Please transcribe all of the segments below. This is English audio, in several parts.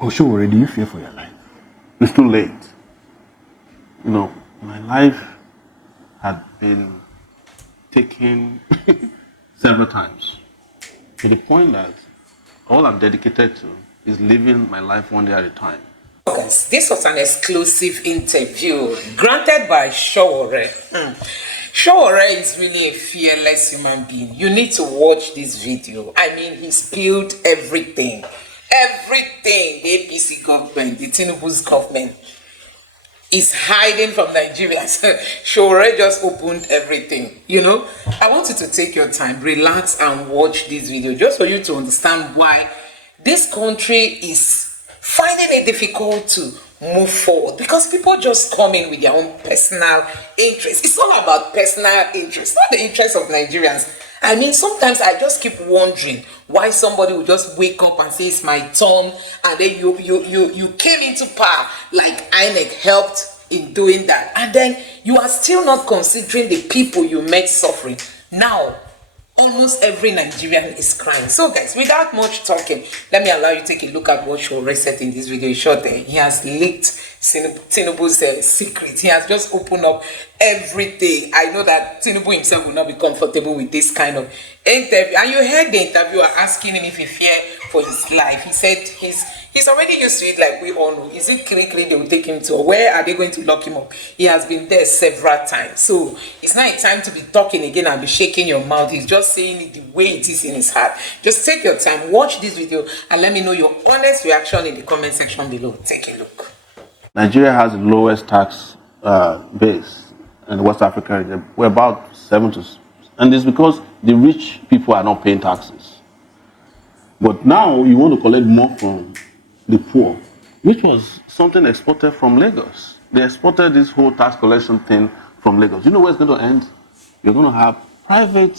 Oh, sure, do you fear for your life? It's too late. You know, my life had been taken several times to the point that all I'm dedicated to is living my life one day at a time. Guys, this was an exclusive interview granted by Sowore. Sowore is really a fearless human being. You need to watch this video. I mean, he spilled everything. Everything the APC government, the Tinubu's government is hiding from Nigerians. Sowore just opened everything. You know, I want you to take your time, relax and watch this video just for you to understand why this country is finding it difficult to move forward, because people just come in with their own personal interests. It's all about personal interest, not the interest of Nigerians. I mean, sometimes I just keep wondering why somebody would just wake up and say it's my turn, and then you came into power like INEC helped in doing that, and then you are still not considering the people you met suffering. Now almost every Nigerian is crying. So guys, without much talking, let me allow you to take a look at what Sowore said in this video. Short there, he has leaked Tinubu's secret. He has just opened up everything. I know that Tinubu himself will not be comfortable with this kind of interview. And you heard the interviewer asking him if he feared for his life. He said he's already used to it, like we all know. Is it Kirikiri they will take him to, or where are they going to lock him up? He has been there several times. So it's not a time to be talking again and be shaking your mouth. He's just saying it the way it is in his heart. Just take your time, watch this video, and let me know your honest reaction in the comment section below. Take a look. Nigeria has the lowest tax base in the West African region. We're about 7 to, and it's because the rich people are not paying taxes. But now you want to collect more from the poor, which was something exported from Lagos. They exported this whole tax collection thing from Lagos. You know where it's going to end? You're going to have private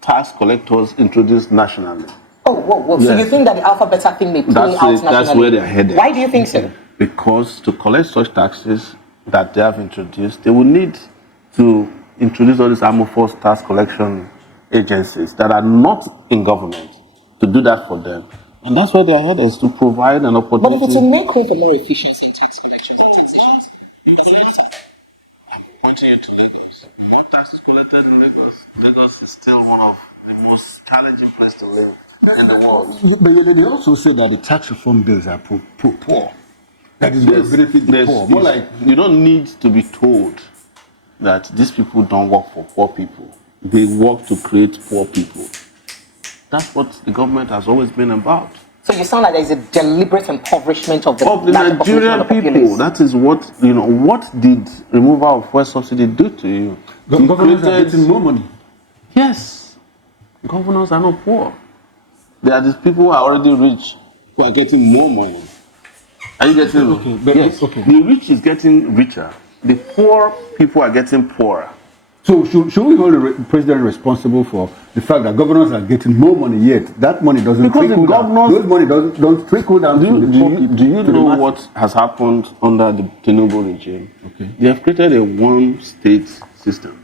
tax collectors introduced nationally. Oh, whoa. Yes. So you think that the alpha beta thing may play out nationally? That's where they're headed. Why do you think so? Because to collect such taxes that they have introduced, they will need to introduce all these amorphous tax collection agencies that are not in government to do that for them. And that's where they're headed, is to provide an opportunity. But if it's to make room for more efficiency in tax collections and taxation, does it matter? I'm pointing you to Lagos. More taxes collected in Lagos. Lagos is still one of the most challenging places to live in the world. But they also say that the tax reform bills are poor. That is going to benefit the poor. More like, you don't need to be told that these people don't work for poor people. They work to create poor people. That's what the government has always been about. So you sound like there's a deliberate impoverishment of the Nigerian people. That is what, you know, what did removal of fuel subsidy do to you? Governors are getting more money. Yes. Governors are not poor. There are these people who are already rich who are getting more money. Are you getting me? Okay, yes. Okay. The rich is getting richer. The poor people are getting poorer. So should we hold the president responsible for the fact that governors are getting more money, yet that money doesn't trickle down? Those money don't trickle down to the poor people. Do you know what has happened under the Tinubu regime? Okay. They have created a one-state system,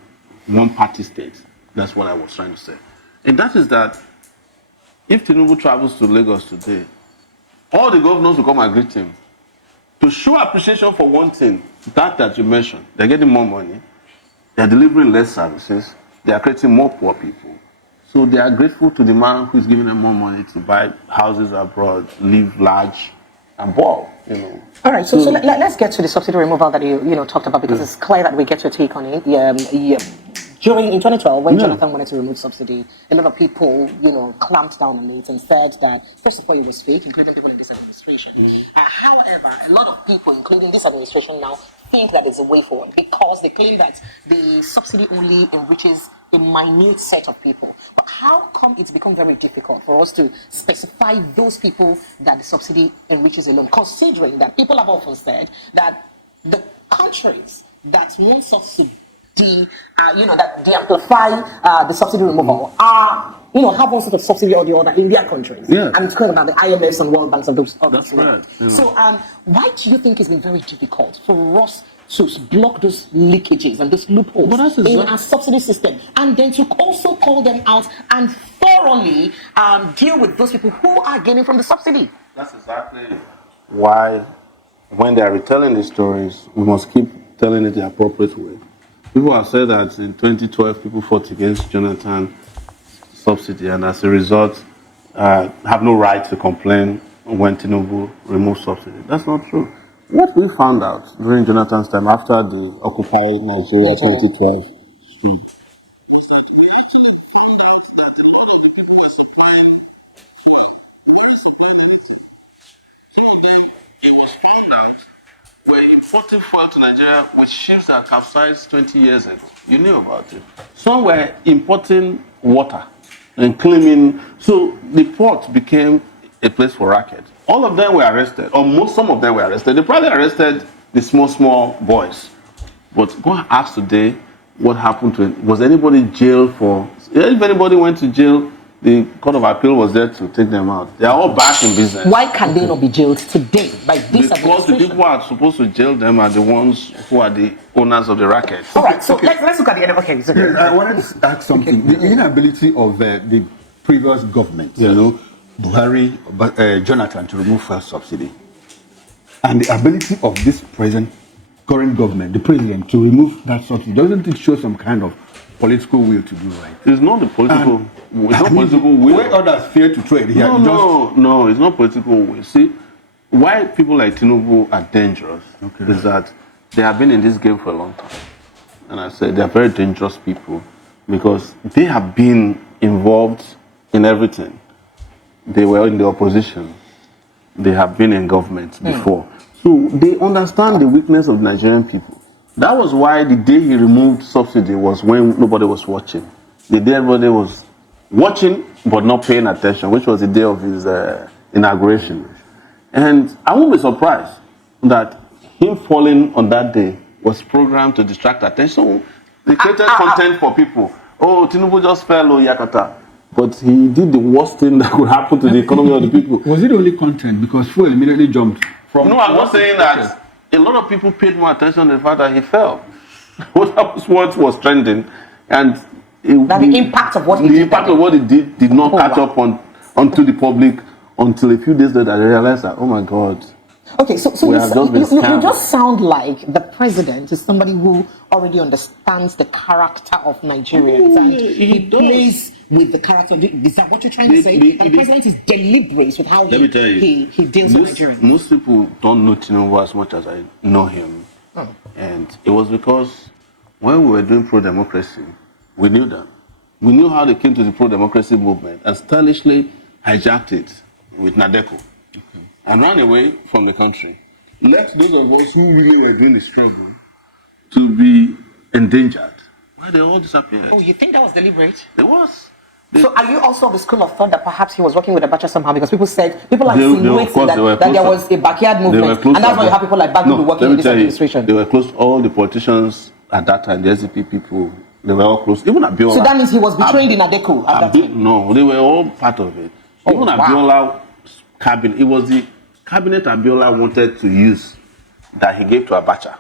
one-party state. That's what I was trying to say. And that is that if Tinubu travels to Lagos today, all the governors will come and greet him. To show appreciation for one thing, that you mentioned, they're getting more money. They are delivering less services. They are creating more poor people. So they are grateful to the man who is giving them more money to buy houses abroad, live large, and ball. You know. All right. So let's get to the subsidy removal that you talked about, because it's clear that we get your take on it. In 2012, when Jonathan wanted to remove subsidy, a lot of people, clamped down on it and said that, first of all, it was fake, including people in this administration. However, a lot of people, including this administration now, think that it's a way forward, because they claim that the subsidy only enriches a minute set of people. But how come it's become very difficult for us to specify those people that the subsidy enriches alone, considering that people have often said that the countries that want us to that de-amplify the subsidy removal are, have one sort of subsidy or the other in their countries. Yeah. I'm talking about the IMFs and World Banks of those. That's right. So why do you think it's been very difficult for us to block those leakages and those loopholes in our subsidy system, and then to also call them out and thoroughly deal with those people who are gaining from the subsidy? That's exactly why, when they are retelling the stories, we must keep telling it the appropriate way. People have said that in 2012, people fought against Jonathan subsidy, and as a result, have no right to complain when Tinubu removed subsidy. That's not true. What we found out during Jonathan's time, after the Occupy Nigeria 2012 struggle, was that we actually found out that a lot of the people who were supplying fuel weren't supplying anything. Some of them, it was found out, were importing fuel to Nigeria with ships that capsized 20 years ago. You knew about it. Some were importing water and claiming, so the port became a place for racket. All of them were arrested, or some of them were arrested. They probably arrested the small boys. But go and ask today what happened to it. Was anybody jailed for, if anybody went to jail, the Court of Appeal was there to take them out. They are all back in business. Why can they not be jailed today by this administration? Because the people who are supposed to jail them are the ones who are the owners of the racket. All right, so let's look at the end. Okay, so yes, I wanted to ask something. The inability of the previous government, you know, Buhari, Jonathan, to remove fuel subsidy, and the ability of this current government, the president, to remove that subsidy, doesn't it show some kind of political will to do right? It's not the political. It's not political will. Where others fear to trade here. No, it's not political will. See, why people like Tinubu are dangerous is that they have been in this game for a long time, and I said they are very dangerous people because they have been involved in everything. They were in the opposition. They have been in government before. So they understand the weakness of the Nigerian people. That was why the day he removed subsidy was when nobody was watching. The day everybody was watching but not paying attention, which was the day of his inauguration. And I won't be surprised that him falling on that day was programmed to distract attention. So they created content for people. Oh, Tinubu just fell, oh, Yakata. But he did the worst thing that could happen to the economy of the people. Was it only content? Because fuel immediately jumped from... No, I'm not saying that. A lot of people paid more attention to the fact that he fell. What was trending, and the impact of what he did. The impact of what he did not catch up onto the public until a few days later they realized that, oh my God. Okay, so you just sound like the president is somebody who already understands the character of Nigerians and he plays with the character. Is that what you're trying to say? That the president is deliberate with how he deals with Nigerians? Most people don't know Tinubu as much as I know him. And it was because when we were doing pro-democracy, we knew them. We knew how they came to the pro-democracy movement and stylishly hijacked it with Nadeko. And ran away from the country. Left those of us who really were doing the struggle to be endangered. Why they all disappeared? Oh, you think that was deliberate? It was. So are you also of the school of thought that perhaps he was working with Abacha somehow? Because people are insinuating that there was a backyard movement. And that's why you have people like Bagudu working with this administration. They were close. All the politicians at that time, the SDP people, they were all close. Even Abiola. So that means he was betrayed in Adeko at that time? No, they were all part of it. Even Abiola cabinet, it was the cabinet Abiola wanted to use that he gave to Abacha.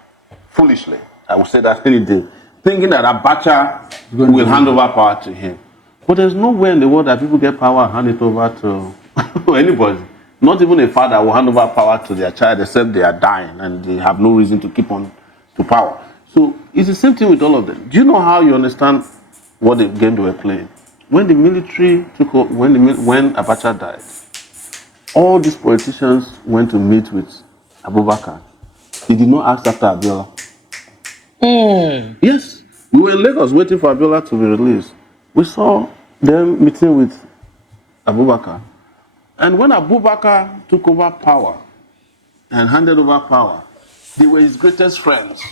Foolishly. I would say that any day. Thinking that Abacha will hand over power to him. But there's nowhere in the world that people get power and hand it over to anybody. Not even a father will hand over power to their child except they are dying and they have no reason to keep on to power. So it's the same thing with all of them. Do you know how you understand what the game they were playing? When the military took over, when Abacha died, all these politicians went to meet with Abubakar. They did not ask after Abiola. Yes. We were in Lagos waiting for Abiola to be released. We saw them meeting with Abubakar. And when Abubakar took over power and handed over power, they were his greatest friends.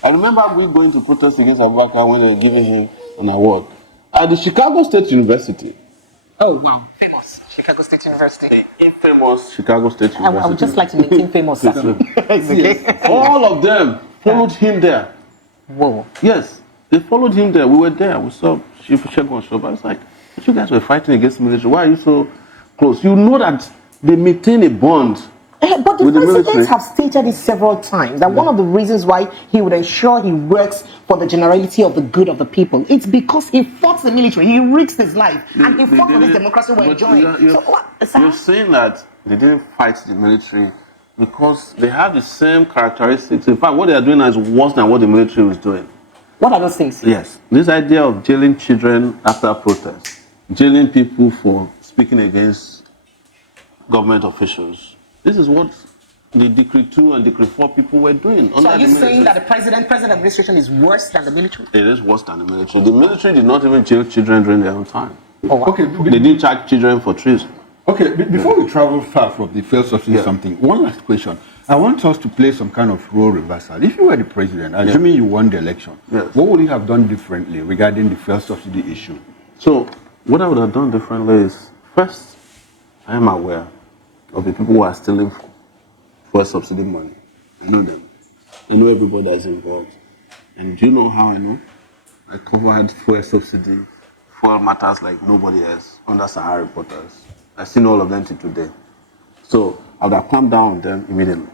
I remember we going to protest against Abubakar when they were giving him an award at the Chicago State University. Oh, wow. Famous Chicago State University. The infamous Chicago State University. I would just like to maintain famous. Yes. All of them followed him there. Whoa. Yes, they followed him there. We were there. We saw Chief Shegun Shoba. I was like, but you guys were fighting against the military. Why are you so close? You know that they maintain a bond. But the president have stated it several times that one of the reasons why he would ensure he works for the generality of the good of the people, it's because he fought the military, he risked his life, and he fought for this democracy we're enjoying. You're saying that They didn't fight the military because they have the same characteristics. In fact, what they are doing is worse than what the military was doing. What are those things? Yes. This idea of jailing children after protests, jailing people for speaking against government officials. This is what the Decree 2 and Decree 4 people were doing. So are you saying that the present administration is worse than the military? It is worse than the military. The military did not even jail children during their own time. Oh, wow. Okay, They didn't charge children for treason. okay. Before we travel far from the failed subsidy something, one last question. I want us to play some kind of role reversal. If you were the president, assuming you won the election, what would you have done differently regarding the failed subsidy issue? So what I would have done differently is, first, I am aware of the people who are stealing fuel subsidy money. I know them. I know everybody that's involved. And do you know how I know? I covered fuel subsidy, fuel matters like nobody else under Sahara reporters. I've seen all of them till today. So I would have clamped down on them immediately.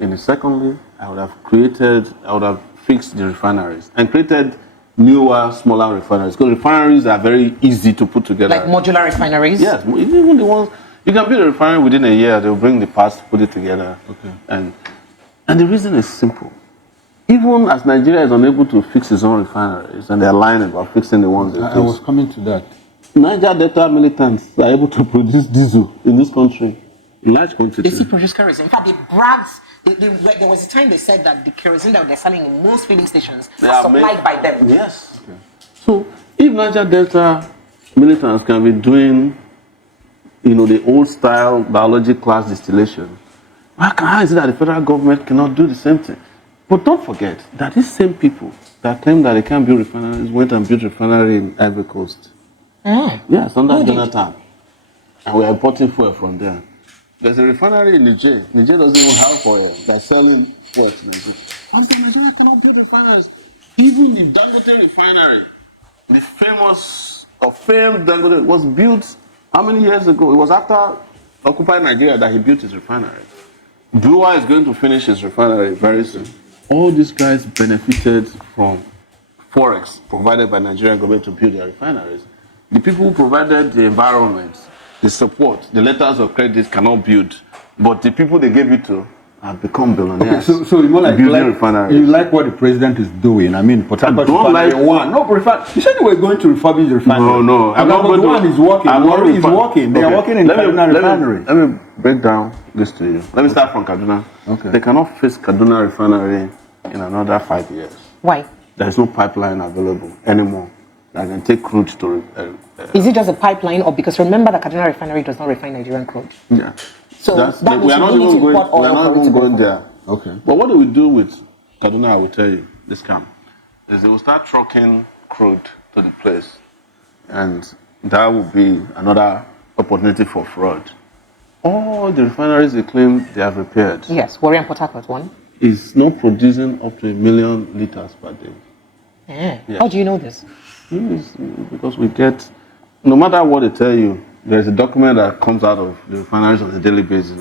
And secondly, I would have fixed the refineries and created newer, smaller refineries. Because refineries are very easy to put together. Like modular refineries? Yes, even the ones, you can build a refinery within a year, they'll bring the parts, put it together. Okay. And the reason is simple. Even as Nigeria is unable to fix its own refineries, and they're lying about fixing the ones they I was coming to that. Niger Delta militants are able to produce diesel in this country in large quantities. They still produce kerosene. In fact, they bragged. There was a time they said that the kerosene that they're selling in most filling stations are supplied by them. Yes. Okay. So if Niger Delta militants can be doing, the old style biology class distillation, how is it that the federal government cannot do the same thing? But don't forget that these same people that claim that they can't build refineries went and built refinery in Ivory Coast. Yes, under Jonathan. And we are importing fuel from there. There's a refinery in Niger. Niger doesn't even have oil. They're selling fuel to Nigeria. How is that Nigeria cannot build refineries? Even if Dangote refinery, the famed Dangote, was built how many years ago? It was after occupying Nigeria that he built his refinery. Bua is going to finish his refinery very soon. All these guys benefited from forex provided by Nigerian government to build their refineries. The people who provided the environment, the support, the letters of credit cannot build, but the people they gave it to have become billionaires. Okay, so you more like refineries. You like what the president is doing. I mean, Port Harcourt refinery one. No, you said you were going to refurbish the refinery. No. The one is working. One is working. They are working in Kaduna refinery. Let me break down this to you. Let me start from Kaduna. Okay. They cannot fix Kaduna refinery in another 5 years. Why? There is no pipeline available anymore that can take crude to. Is it just a pipeline, or because remember that Kaduna refinery does not refine Nigerian crude? Yeah. So that we are not even going. We are not even going there. Okay. But what do we do with Kaduna? I will tell you. This camp is they will start trucking crude to the place, and that will be another opportunity for fraud. All the refineries they claim they have repaired. Yes, Warri and Port Harcourt one is not producing up to 1 million liters per day. Yes. How do you know this? Because we get, no matter what they tell you, there is a document that comes out of the refineries on a daily basis.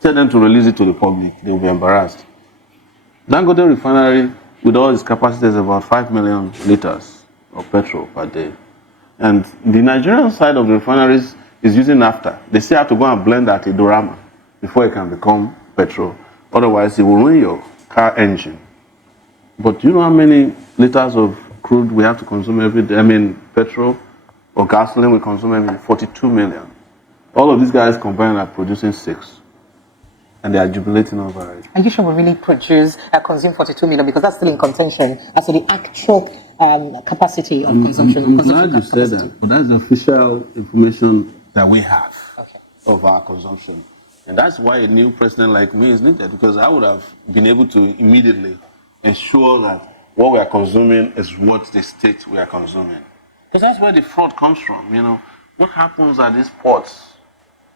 Tell them to release it to the public, they will be embarrassed. Dangote refinery, with all its capacity, is about 5 million liters of petrol per day. And the Nigerian side of the refineries is using naphtha. They still have to go and blend that in Dorama before it can become petrol. Otherwise, it will ruin your car engine. But do you know how many liters of crude we have to consume every day? I mean, petrol or gasoline we consume every day? 42 million. All of these guys combined are producing 6. And they are jubilating over it. Are you sure we really consume 42 million? Because that's still in contention as to the actual capacity of consumption. I'm glad you said that, but that's the official information that we have of our consumption. And that's why a new president like me is needed, because I would have been able to immediately ensure that what we are consuming is what the state we are consuming. Because that's where the fraud comes from. What happens at these ports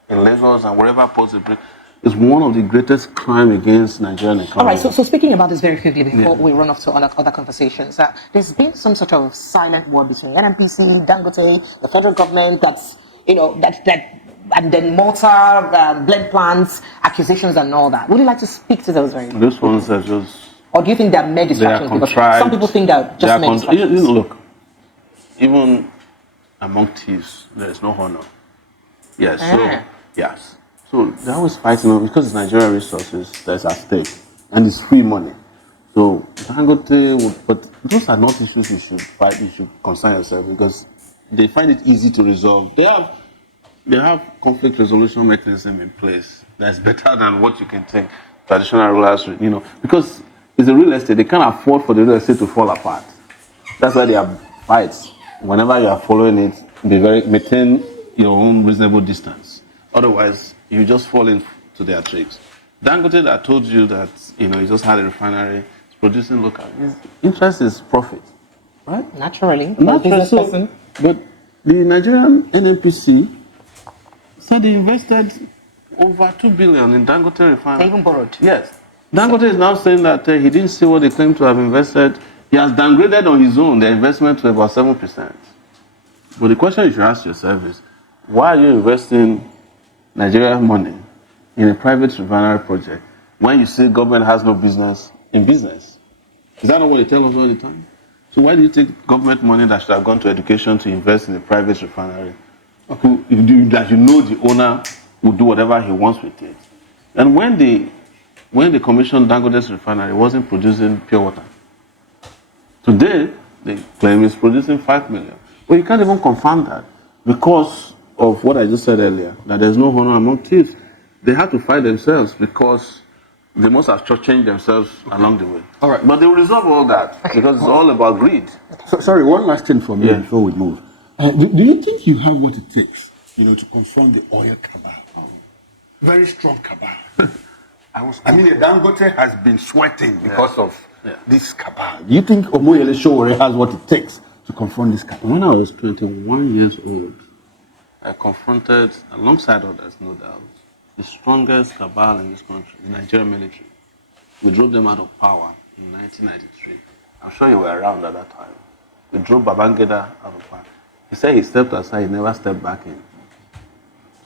in Lagos and wherever ports they bring is one of the greatest crime against Nigerian economy. All right, so speaking about this very quickly before we run off to other conversations, there's been some sort of silent war between NNPC, Dangote, the federal government, and then mortar, blend plants, accusations and all that. Would you like to speak to those very much? Those ones are just... Or do you think they're mere distractions? Because some people think they're just mere distractions. Look, even among thieves, there is no honor. Yes, So they're always fighting over, because it's Nigerian resources that's at stake, and it's free money. So Dangote, but those are not issues you should fight. You should concern yourself, because they find it easy to resolve. They have conflict resolution mechanism in place that's better than what you can think traditional rulers, because it's a real estate. They can't afford for the real estate to fall apart. That's why there are fights. Whenever you are following it, maintain your own reasonable distance. Otherwise, you just fall into their tricks. Dangote, that told you that he just had a refinery, it's producing local. His interest is profit, right? Naturally. So, but the Nigerian NNPC said they invested over 2 billion in Dangote refinery. They even borrowed. Yes. Dangote is now saying that he didn't see what they claim to have invested. He has downgraded on his own the investment to about 7%. But the question you should ask yourself is, why are you investing Nigerian money in a private refinery project when you see government has no business in business? Is that not what they tell us all the time? So why do you take government money that should have gone to education to invest in a private refinery? Okay. That the owner will do whatever he wants with it. And when they commissioned Dangote's refinery, it wasn't producing pure water. Today, they claim it's producing 5 million. But you can't even confirm that, because of what I just said earlier, that there's no honor among thieves. They have to fight themselves, because they must have changed themselves along the way. All right. But they will resolve all that, because it's all about greed. So, sorry, one last thing from me before we move. Do you think you have what it takes, to confront the oil cabal? Oh. Very strong cabal. I mean, the Dangote has been sweating because of this cabal. Do you think Omoyele Sowore has what it takes to confront this cabal? When I was 21 years old, I confronted, alongside others, no doubt, the strongest cabal in this country, the Nigerian military. We drove them out of power in 1993. I'm sure you were around at that time. We drove Babangida out of power. He said he stepped aside, he never stepped back in.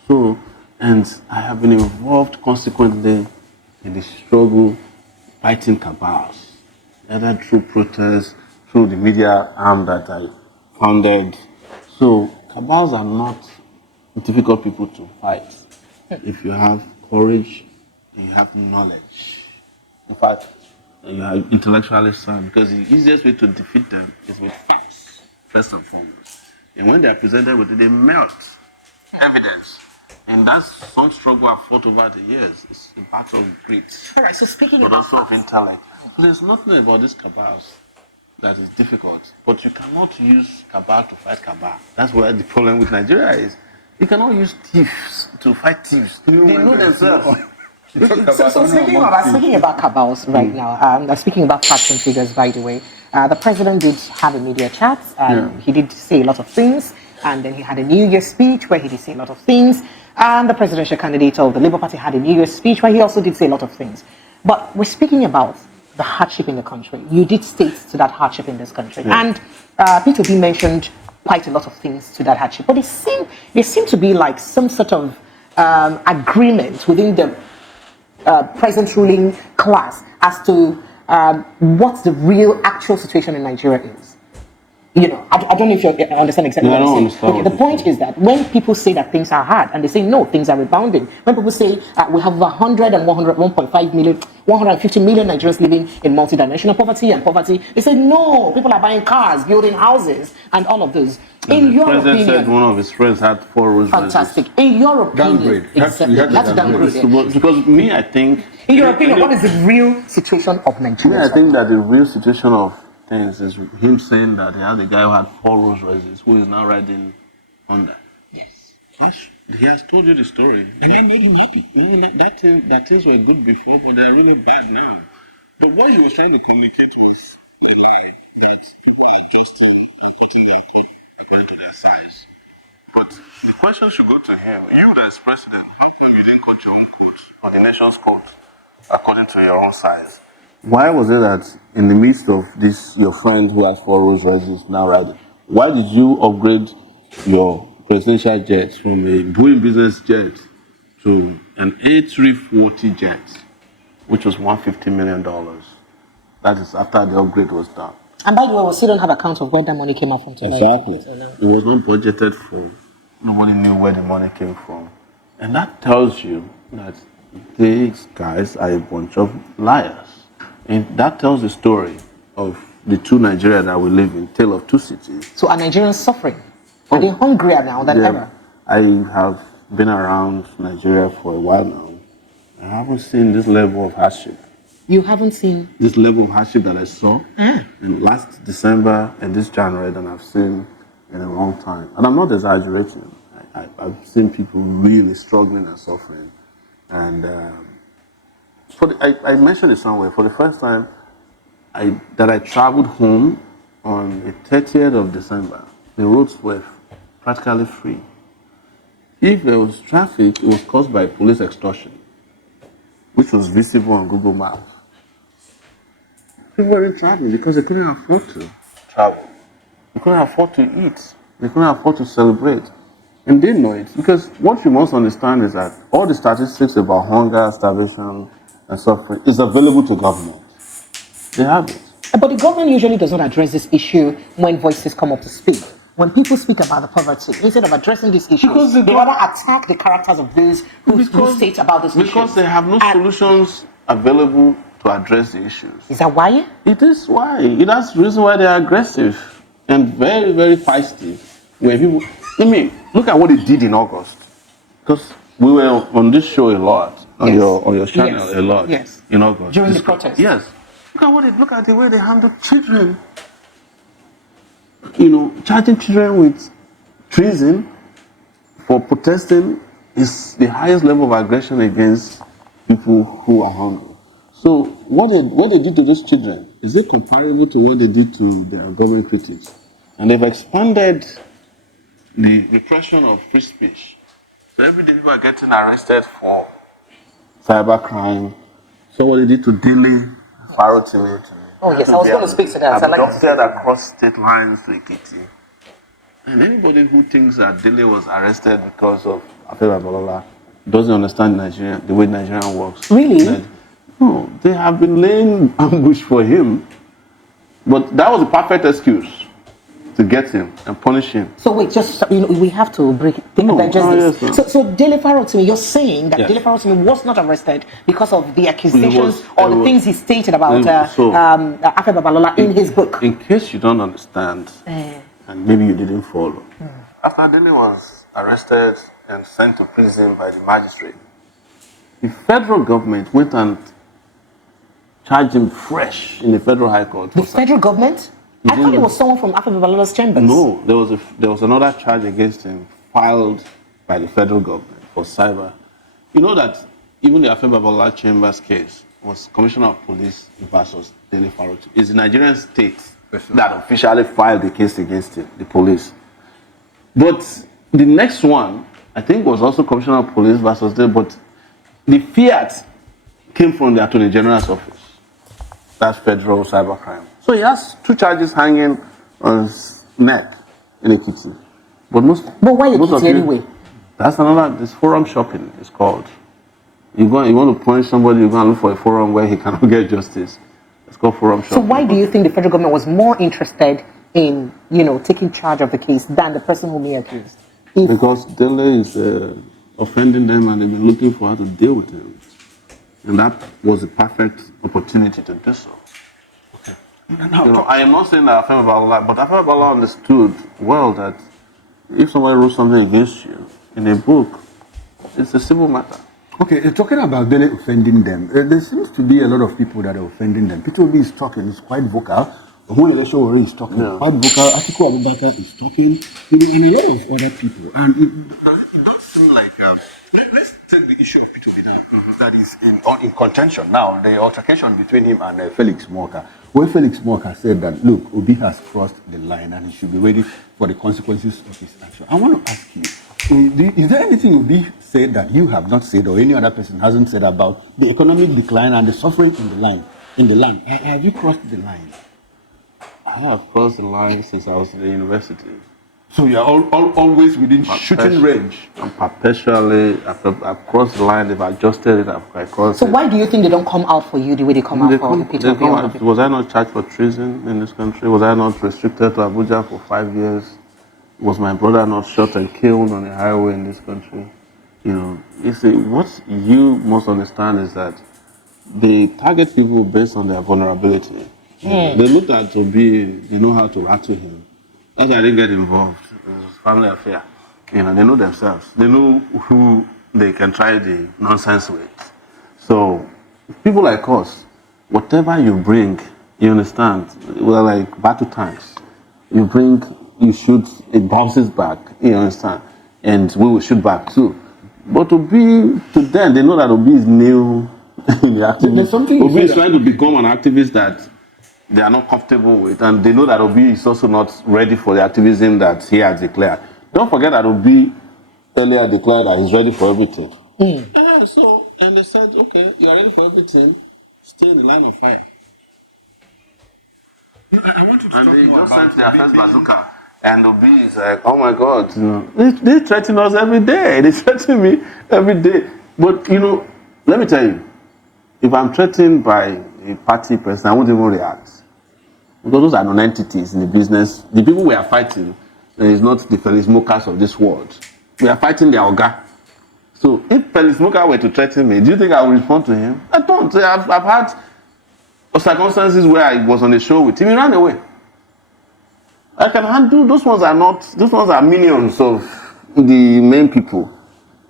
So, and I have been involved consequently in the struggle fighting cabals, either through protests, through the media arm that I founded. So cabals are not difficult people to fight if you have courage, you have knowledge. In fact, you have intellectually sound, because the easiest way to defeat them is with facts, first and foremost. And when they are presented with it, they melt evidence. And that's some struggle I've fought over the years. It's a battle of grit. All right, so speaking about also of intellect. So there's nothing about these cabals that is difficult. But you cannot use cabal to fight cabal. That's where the problem with Nigeria is. You cannot use thieves to fight thieves. They know themselves. So speaking about cabals right now, speaking about facts and figures, by the way, the president did have a media chat. He did say a lot of things. And then he had a New Year's speech where he did say a lot of things. And the presidential candidate of the Labour Party had a New Year's speech where he also did say a lot of things. But we're speaking about the hardship in the country. You did state to that hardship in this country. And P2B mentioned quite a lot of things to that hardship. But there seemed to be like some sort of agreement within the present ruling class as to what the real actual situation in Nigeria is. I don't know if you understand exactly what I'm saying. Okay, the point is that when people say that things are hard, and they say, no, things are rebounding. When people say we have 150 million Nigerians living in multidimensional poverty, they say, no, people are buying cars, building houses, and all of those. In your opinion, said one of his friends had 4 Rolls Royces. Fantastic. In your opinion, downgrade. Exactly. That's downgrade. Because me, I think... In your opinion, what is the real situation of Nigeria? I think that the real situation of things is him saying that he had a guy who had 4 Rolls Royces who is now riding Honda. Yes. He has told you the story. And that made him happy. That things were good before, but they are really bad now. But what he was trying to communicate was a lie, that people are adjusting and cutting their coat according to their size. But the question should go to him. You as president, how come you didn't cut your own coat or the nation's coat according to your own size? Why was it that in the midst of this, your friend who has 4 Rolls Royces now riding, why did you upgrade your presidential jet from a Boeing business jet to an A340 jet, which was $150 million? That is after the upgrade was done. And by the way, we still don't have account of where that money came out from tonight. Exactly. So now. It was not budgeted for. Nobody knew where the money came from. And that tells you that these guys are a bunch of liars. And that tells the story of the two Nigeria that we live in, Tale of Two Cities. So are Nigerians suffering? Are they hungrier now than ever? I have been around Nigeria for a while now. I haven't seen this level of hardship. You haven't seen? This level of hardship that I saw in last December and this January than I've seen in a long time. And I'm not exaggerating. I've seen people really struggling and suffering. And I mentioned it somewhere, for the first time that I traveled home on the 30th of December, the roads were practically free. If there was traffic, it was caused by police extortion, which was visible on Google Maps. People weren't traveling because they couldn't afford to travel. They couldn't afford to eat. They couldn't afford to celebrate. And they know it, because what you must understand is that all the statistics about hunger, starvation, and suffering is available to government. They have it. But the government usually does not address this issue when voices come up to speak. When people speak about the poverty, instead of addressing this issue, they rather attack the characters of those who state about those issues. Because they have no solutions available to address the issues. Is that why? It is why. That's the reason why they are aggressive and very, very feisty. When people, look at what they did in August. Because we were on this show a lot, on your channel a lot in August. During the protest. Yes. Look at the way they handled children. Charging children with treason for protesting is the highest level of aggression against people who are hungry. So what they did to those children, is it comparable to what they did to their government critics? And they've expanded the repression of free speech. So every day people are getting arrested for cybercrime. So what they did to Dele Farotimi. Oh yes, I was going to speak to that. Abducted across state lines to Ekiti. And anybody who thinks that Dele was arrested because of Afewa Balola doesn't understand the way Nigeria works. Really? No, they have been laying ambush for him. But that was a perfect excuse to get him and punish him. So wait, just we have to digest this. So Dele Farotimi, you're saying that Dele Farotimi was not arrested because of the accusations or the things he stated about Afewa Balola in his book. In case you don't understand, and maybe you didn't follow, after Dele was arrested and sent to prison by the magistrate, the federal government went and charged him fresh in the federal high court. The federal government? I thought it was someone from Afewa Balola's chambers. No, there was another charge against him filed by the federal government for cyber. You know that even the Afewa Balola chambers case was Commissioner of Police versus Dele Farotimi. It's the Nigerian state that officially filed the case against him, the police. But the next one, I think, was also Commissioner of Police versus Dele, but the fiat came from the Attorney General's office. That's federal cybercrime. So he has two charges hanging on his neck in Ekiti. But why Ekiti anyway? That's another, this forum shopping is called. You want to punish somebody, you're going to look for a forum where he cannot get justice. It's called forum shopping. So why do you think the federal government was more interested in, taking charge of the case than the person whom he accused? Because Dele is offending them and they've been looking for how to deal with him. And that was the perfect opportunity to do so. Okay. I am not saying that Afewa Balola, but Afewa Balola understood well that if somebody wrote something against you in a book, it's a civil matter. Okay, talking about Dele offending them, there seems to be a lot of people that are offending them. P2B is talking, he's quite vocal. Sowore is talking, quite vocal. Atiku Abubakar is talking, and a lot of other people. And it does seem like, let's take the issue of P2B now, that is in contention now, the altercation between him and Felix Morka, where Felix Morka said that, look, Obi has crossed the line and he should be ready for the consequences of his action. I want to ask you, is there anything Obi said that you have not said or any other person hasn't said about the economic decline and the suffering in the land? Have you crossed the line? I have crossed the line since I was in the university. So you are always within shooting range? I'm perpetually, I've crossed the line, they've adjusted it, I've crossed it. So why do you think they don't come out for you the way they come out for people? Was I not charged for treason in this country? Was I not restricted to Abuja for 5 years? Was my brother not shot and killed on the highway in this country? You know, what you must understand is that they target people based on their vulnerability. You know, they looked at Obi, they know how to rattle him. That's why I didn't get involved. It's a family affair. You know, they know themselves. They know who they can try the nonsense with. So, people like us, whatever you bring, you understand, we're like battle tanks. You bring, you shoot, it bounces back, you understand, and we will shoot back too. But Obi, to them, they know that Obi is new in the activist. Obi is trying to become an activist that they are not comfortable with, and they know that Obi is also not ready for the activism that he has declared. Don't forget that Obi earlier declared that he's ready for everything. And they said, okay, you are ready for everything, stay in the line of fire. No, I want to talk more about. And they just sent their first bazooka, and Obi is like, oh my God, you know, they threaten us every day. They threaten me every day. But you know, let me tell you, if I'm threatened by a party person, I won't even react. Because those are non-entities in the business. The people we are fighting is not the Felix Mokas of this world. We are fighting the Oga. So if Felix Moka were to threaten me, do you think I will respond to him? I don't. I've had circumstances where I was on a show with him, he ran away. I can handle, those ones are minions of the main people.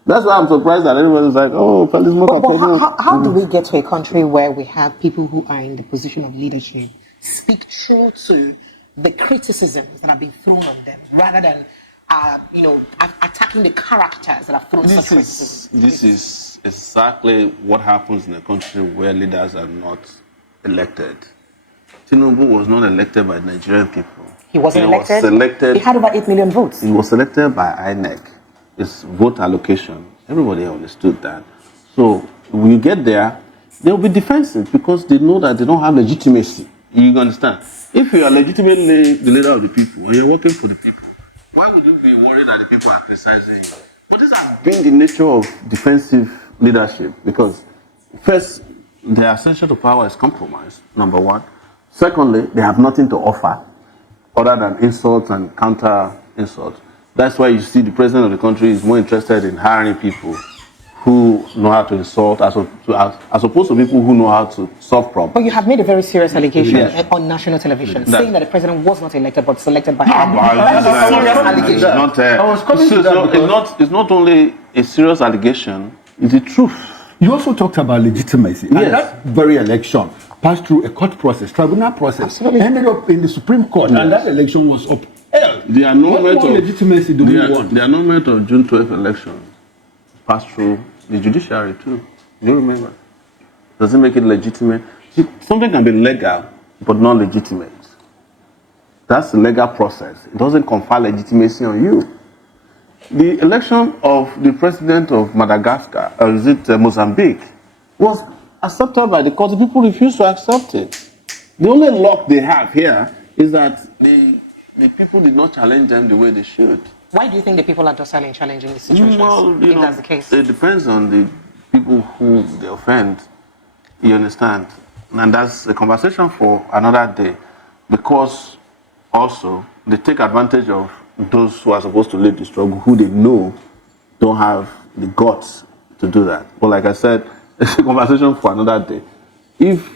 That's why I'm surprised that everybody's like, oh, Felix Moka. But how do we get to a country where we have people who are in the position of leadership speak true to the criticisms that have been thrown on them, rather than attacking the characters that have thrown such criticisms? This is exactly what happens in a country where leaders are not elected. Tinubu was not elected by Nigerian people. He wasn't elected? Was selected. He had over 8 million votes. He was selected by INEC. It's vote allocation. Everybody understood that. So when you get there, they'll be defensive because they know that they don't have legitimacy. You understand? If you are legitimately the leader of the people and you're working for the people, why would you be worried that the people are criticizing you? But this has been the nature of defensive leadership because, first, their ascension to power is compromised, number one. Secondly, they have nothing to offer other than insults and counter insults. That's why you see the president of the country is more interested in hiring people who know how to insult as opposed to people who know how to solve problems. But you have made a very serious allegation on national television, saying that the president was not elected but selected by That's a serious allegation. It's not only a serious allegation, it's the truth. You also talked about legitimacy. And that very election passed through a court process, tribunal process, ended up in the Supreme Court, and that election was upheld. The annulment of legitimacy do we want? The annulment of June 12th election passed through the judiciary too. Do you remember? Does it make it legitimate? Something can be legal, but not legitimate. That's the legal process. It doesn't confer legitimacy on you. The election of the president of Madagascar, or is it Mozambique, was accepted by the court. The people refused to accept it. The only luck they have here is that the people did not challenge them the way they should. Why do you think the people are docile in challenging these situations, if that's the case? It depends on the people who they offend. You understand? And that's a conversation for another day. Because also, they take advantage of those who are supposed to lead the struggle, who they know don't have the guts to do that. But like I said, it's a conversation for another day. If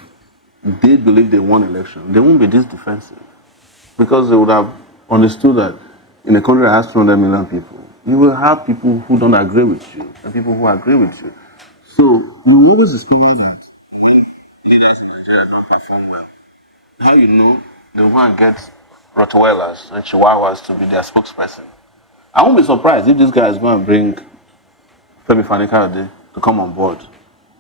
they believe they won election, they won't be this defensive. Because they would have understood that in a country that has 200 million people, you will have people who don't agree with you and people who agree with you. So you will always discover that when leaders in Nigeria don't perform well, how you know they will go and get Rottweilers and Chihuahuas to be their spokesperson. I won't be surprised if this guy is going to bring Femi Fani-Kayode to come on board.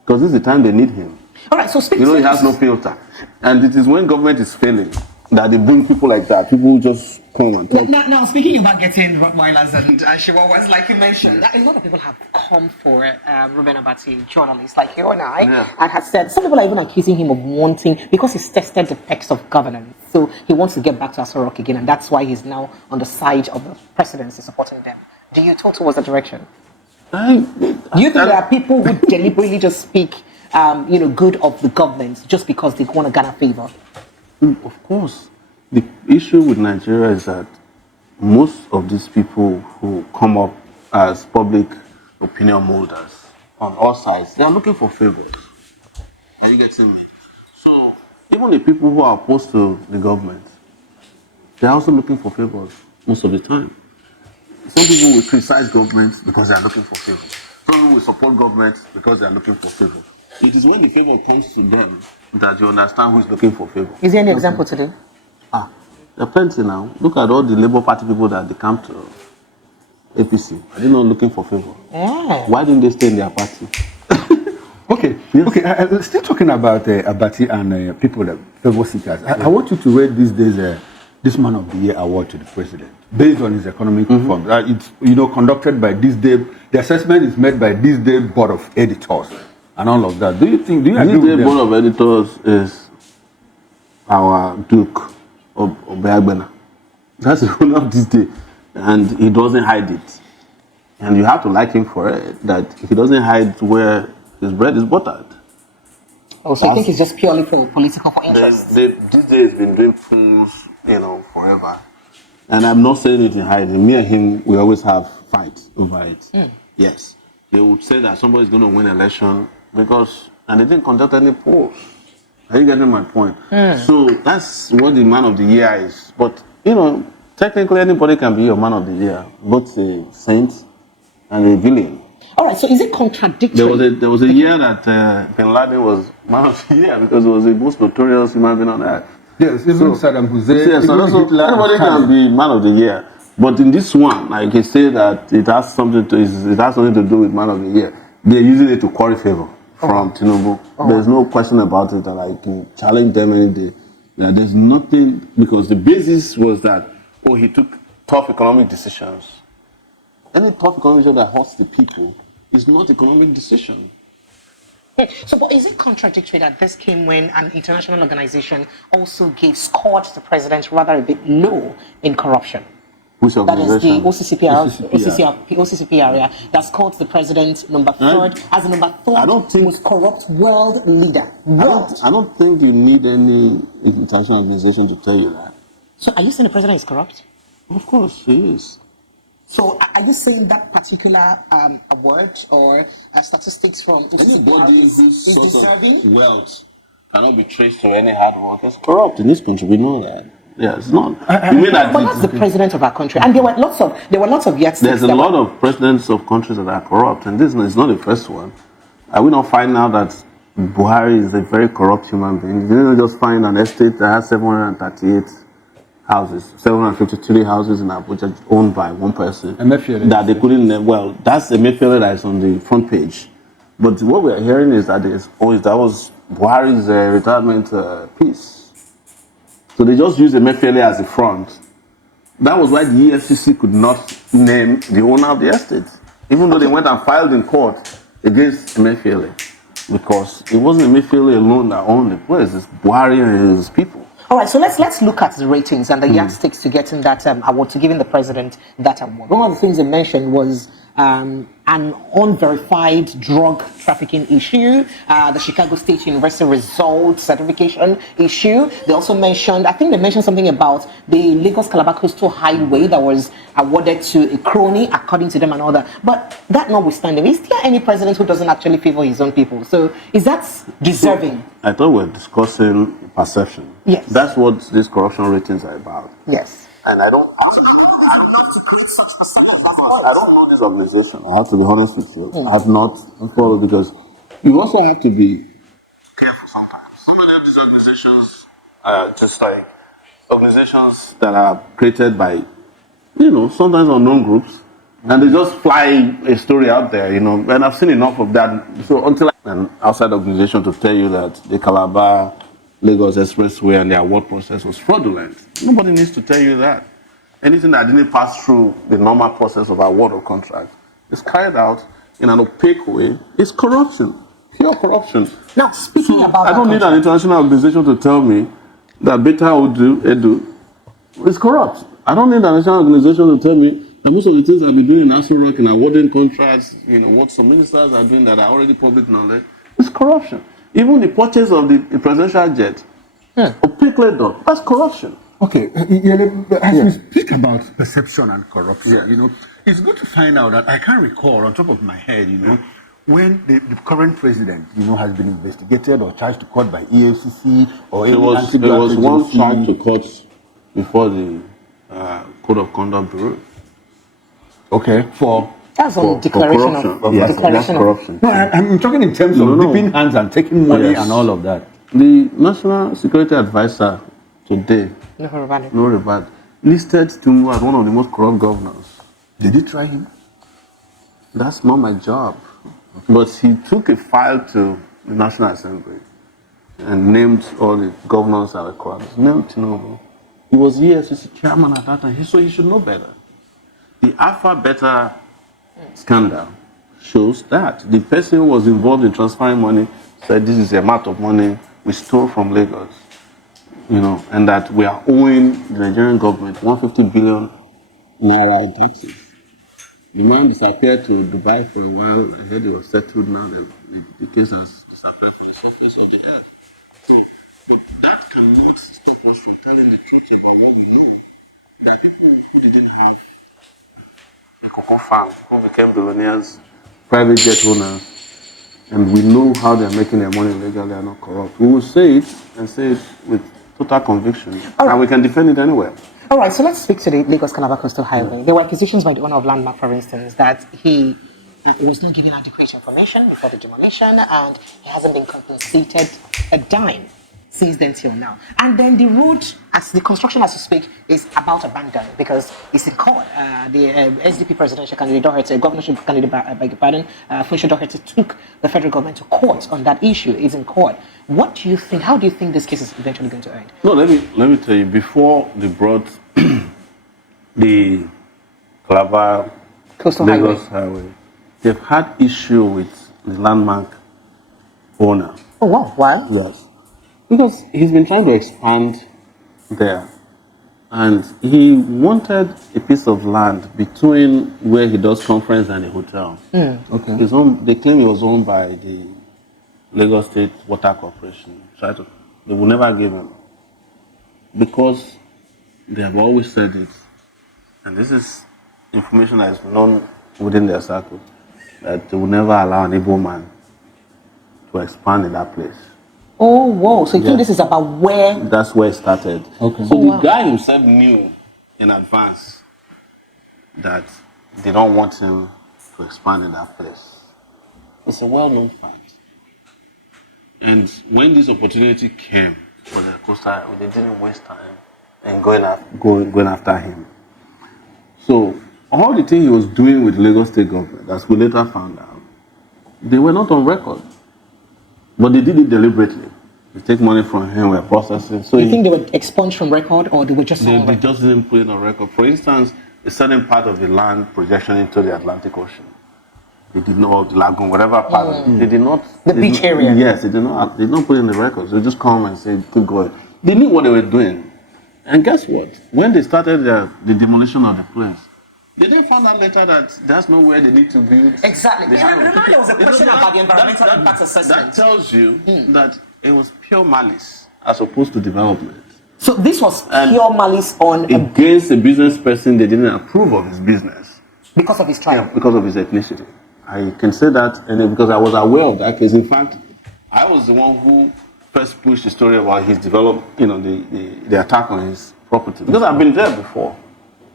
Because this is the time they need him. All right, so speaking he has no filter. And it is when government is failing that they bring people like that. People who just come and talk. Now speaking about getting Rottweilers and Chihuahuas, like you mentioned, a lot of people have come for Ruben Abati, journalists like you and I, and have said, some people are even accusing him of wanting, because he's tested the pecs of governance, so he wants to get back to Aso Rock again, and that's why he's now on the side of the presidency supporting them. Do you talk towards that direction? Do you think there are people who deliberately just speak good of the government just because they want to garner favor? Of course. The issue with Nigeria is that most of these people who come up as public opinion molders on all sides. They are looking for favors. Are you getting me? So even the people who are opposed to the government, they're also looking for favors most of the time. Some people will criticize governments because they are looking for favor. Some people will support governments because they are looking for favor. It is when the favor comes to them that you understand who is looking for favor. Is there any example today? There are plenty now. Look at all the Labour Party people that they come to APC. Are they not looking for favor? Yeah. Why didn't they stay in their party? Okay, yes. Okay. Still talking about Abati and people that favor seekers. I want you to rate these days this Man of the Year award to the president based on his economic performance. It's conducted by this day. The assessment is made by this day board of editors and all of that. Do you agree with them? This day board of editors is our Duke of Obeagbena. That's the whole of this day, and he doesn't hide it. And you have to like him for it. That he doesn't hide where his bread is buttered. Oh, so I think it's just purely for interest. This day has been doing polls, forever. And I'm not saying it in hiding. Me and him, we always have fights over it. Yes. They would say that somebody's going to win election and they didn't conduct any polls. Are you getting my point? So that's what the Man of the Year is. But, technically anybody can be your Man of the Year. Both a saint and a villain. All right, so is it contradictory? There was a year that Bin Laden was Man of the Year because he was the most notorious human being on earth. Yes, even Saddam Hussein. Yes, anybody can be Man of the Year. But in this one, like they say that it has something to do with Man of the Year. They're using it to quarry favor from Tinubu. There's no question about it, and I can challenge them any day. That there's nothing, because the basis was that he took tough economic decisions. Any tough economic decision that hurts the people is not economic decision. So, but is it contradictory that this came when an international organization also scored the president rather a bit low in corruption? Which organization? That is the OCCP area that scored the president as the number third most corrupt world leader. I don't think you need any international organization to tell you that. So, are you saying the president is corrupt? Of course, he is. So, are you saying that particular award or statistics from OCCPR anybody whose is source deserving? Of wealth cannot be traced to any hard work is corrupt in this country. We know that. Yeah, it's not. But that's the president of our country, and there were lots of yardsticks. There's a lot of presidents of countries that are corrupt, and this is not the first one. Are we not finding out that Buhari is a very corrupt human being? Didn't just find an estate that has 738 houses, 753 houses in Abuja owned by one person that they couldn't. Well, that's a Emefiele that is on the front page, but what we are hearing is that that was Buhari's retirement piece. So they just used Emefiele as the front. That was why the EFCC could not name the owner of the estate, even though they went and filed in court against Emefiele, because it wasn't Emefiele alone that owned the place. It's Buhari and his people. All right, so let's look at the ratings and the yardsticks to getting that award, to giving the president that award. One of the things they mentioned was an unverified drug trafficking issue, the Chicago State University results certification issue. They also mentioned, I think they mentioned something about the Lagos-Calabar Coastal Highway that was awarded to a crony, according to them and all that. But that notwithstanding, is there any president who doesn't actually favor his own people? So is that deserving? So, I thought we were discussing perception. Yes. That's what these corruption ratings are about. Yes. And I don't so know. All this enough to create such perception? Yes, that's of course. I don't know this organization. I have to be honest with you. I have not followed, because you also have to be careful sometimes. So many of these organizations are just like organizations that are created by, sometimes unknown groups, and they just fly a story out there, and I've seen enough of that. So until an outside organization to tell you that the Calabar Lagos Expressway and the award process was fraudulent. Nobody needs to tell you that. Anything that didn't pass through the normal process of award of contract is carried out in an opaque way. It's corruption, pure corruption. Now, speaking about I don't need an international organization to tell me that Beta Edu is corrupt. I don't need an international organization to tell me that most of the things I've been doing in Aso Rock and awarding contracts, what some ministers are doing that are already public knowledge, is corruption. Even the purchase of the presidential jet, opaquely done, that's corruption. Okay, as we speak about perception and corruption, Yes. it's good to find out that I can't recall on top of my head, when the current president, has been investigated or charged to court by EFCC or any anti-graft agency. It was one charged to court before the Code of Conduct Bureau. Okay, That's on declaration of Yes, declaration that's corruption. No, I'm talking in terms of dipping hands and taking money and all of that. The National Security Advisor today, No Rivard, listed Tinubu as one of the most corrupt governors. Did you try him? That's not my job. But he took a file to the National Assembly and named all the governors that were corrupt. He named Tinubu. He was EFCC chairman at that time, so he should know better. The Alpha Beta scandal shows that the person who was involved in transferring money said this is the amount of money we stole from Lagos, and that we are owing the Nigerian government 150 billion naira in taxes. The man disappeared to Dubai for a while. I heard he was settled now. The case has disappeared from the surface of the earth. So, but that cannot stop us from telling the truth about what we know. There are people who didn't have a cocoa farm, who became billionaires, private jet owners, and we know how they're making their money legally, they are not corrupt. We will say it and say it with total conviction, and we can defend it anywhere. All right, so let's speak to the Lagos-Calabar Coastal Highway. There were accusations by the owner of Landmark, for instance, that he was not given adequate information before the demolition, and he hasn't been compensated a dime since then till now. And then the road, as the construction as we speak, is about abandoned because it's in court. The SDP presidential candidate, Doherty, governorship candidate, beg your pardon, Felicia Doherty took the federal government to court on that issue. It's in court. What do you think? How do you think this case is eventually going to end? No, let me tell you. Before they brought the Calabar Coastal Lagos Highway, they've had issue with the Landmark owner. Oh wow! Why? Yes, because he's been trying to expand there, and he wanted a piece of land between where he does conference and a hotel. Okay. They claim it was owned by the Lagos State Water Corporation. They will never give him, because they have always said it, and this is information that is known within their circle, that they will never allow an able man to expand in that place. Oh, whoa. So you think this is about where... That's where it started. Okay. So the guy himself knew in advance that they don't want him to expand in that place. It's a well-known fact. And when this opportunity came for the coastal highway, they didn't waste time in going after him. So all the thing he was doing with Lagos State government, as we later found out, they were not on record. But they did it deliberately. They take money from him, we're processing. So you think they were expunged from record, or they were just on record? They just didn't put it on record. For instance, a certain part of the land projection into the Atlantic Ocean, they did not, the lagoon, whatever part of it, they did not. The beach area? Yes, they did not put it in the records. They just come and say, keep going. They knew what they were doing. And guess what? When they started the demolition of the place, they then found out later that there's nowhere they need to build. Exactly. Remember there was a question about the environmental impact assessment. That tells you that it was pure malice as opposed to development. So this was pure malice on... Against a business person, they didn't approve of his business. Because of his tribe? Yeah, because of his ethnicity. I can say that, and because I was aware of that case. In fact, I was the one who first pushed the story about his the attack on his property. Because I've been there before.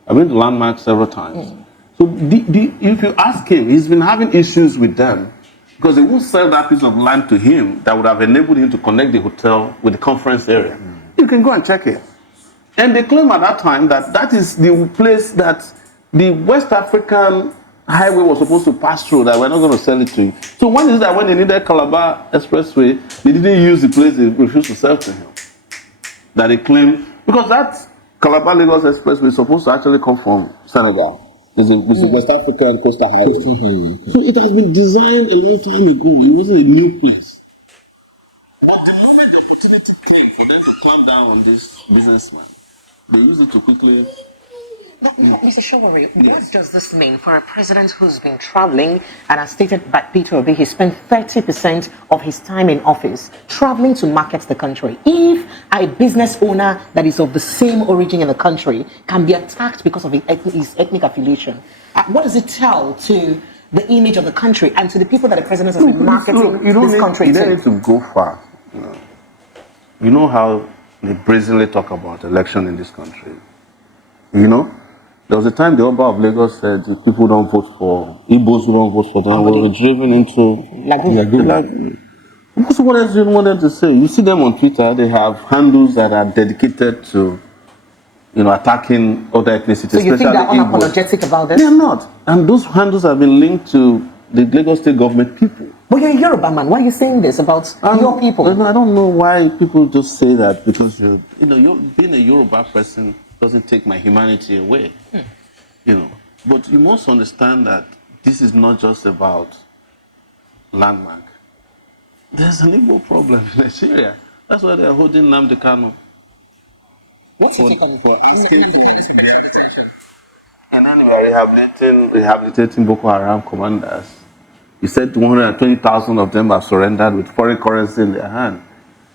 I've been to Landmark several times. So if you ask him, he's been having issues with them because they won't sell that piece of land to him that would have enabled him to connect the hotel with the conference area. You can go and check it. And they claim at that time that that is the place that the West African highway was supposed to pass through, that we're not going to sell it to you. So when is that when they needed Calabar Expressway, they didn't use the place they refused to sell to him. That they claim, because that Calabar Lagos Expressway is supposed to actually come from Senegal. It's a West African coastal highway. Coastal highway, okay. So it has been designed a long time ago. It wasn't a new place. But the moment the opportunity came for them to clamp down on this businessman, they used it to quickly Now, Mr. Sowore, what does this mean for a president who's been traveling, and as stated by Peter Obi, he spent 30% of his time in office traveling to market the country? If a business owner that is of the same origin in the country can be attacked because of his ethnic affiliation, what does it tell to the image of the country and to the people that the president has been marketing this country to? You don't need to go far. You know how they brazenly talk about election in this country. You know, there was a time the Oba of Lagos said the people don't vote for Igbos who don't vote for them will be driven into Lagoon. So what else do you want them to say? You see them on Twitter, they have handles that are dedicated to, attacking other ethnicities. So you think they're unapologetic about this? They're not. And those handles have been linked to the Lagos state government people. But you're a Yoruba man. Why are you saying this about your people? I don't know why people just say that, because you're being a Yoruba person doesn't take my humanity away. But you must understand that this is not just about landmark. There's an Igbo problem in Nigeria. That's why they're holding Nnamdi Kanu. What's your take on for asking Nnamdi Kanu's perpetual detention? And then we are rehabilitating Boko Haram commanders. You said 120,000 of them have surrendered with foreign currency in their hand.